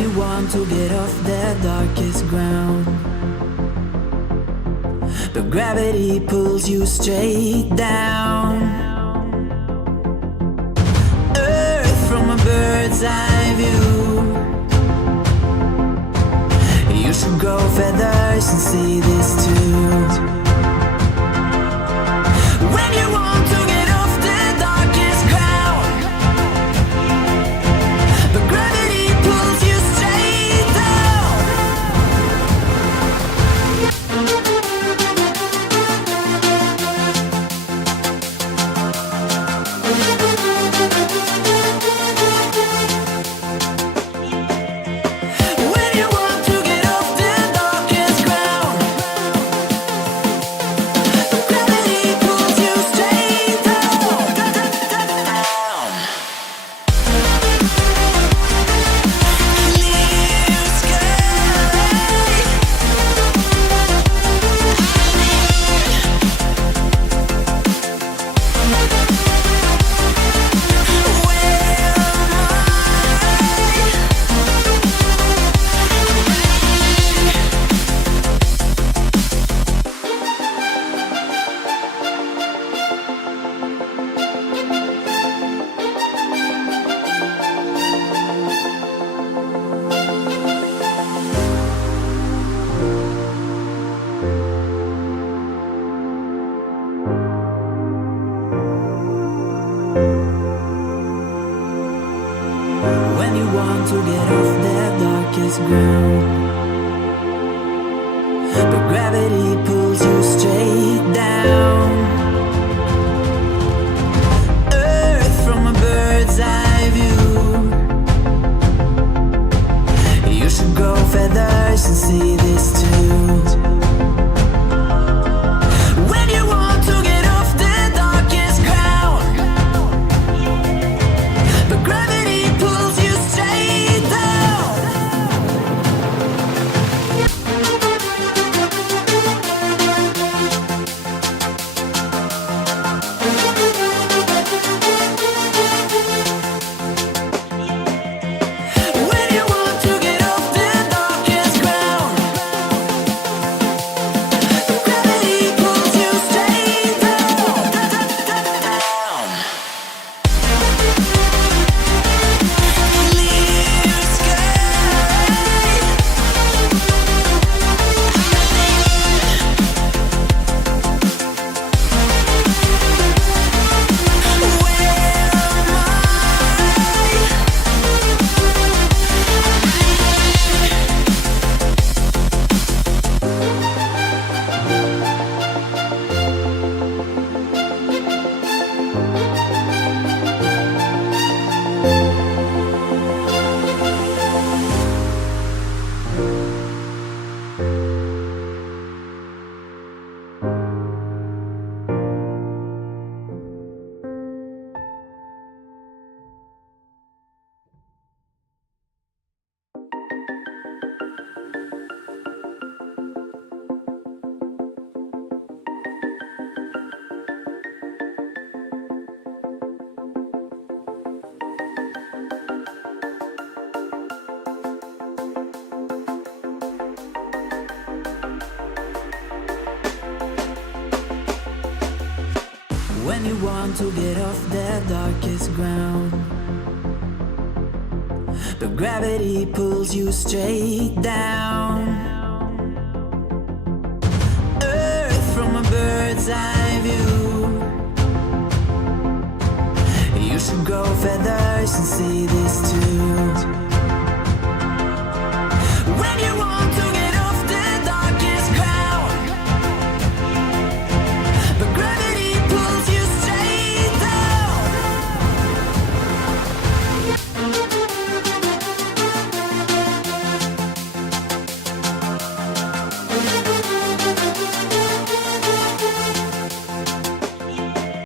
you want to get off the darkest ground, but gravity pulls you straight down. Earth from a bird's eye view. You should grow feathers and see this too. When you want to get off the darkest ground, but gravity pulls you straight down. When you want to get off the darkest ground, but gravity pulls you straight down. Clear sky. When you want to get off the darkest ground, but gravity pulls you straight down. Earth from a bird's eye view. You should grow feathers and see this too. When you want to get off the darkest ground, but gravity pulls you straight down. When you want to get off the darkest ground, but gravity pulls you straight down. Clear sky. When you want to get off the darkest ground, but gravity pulls you straight down.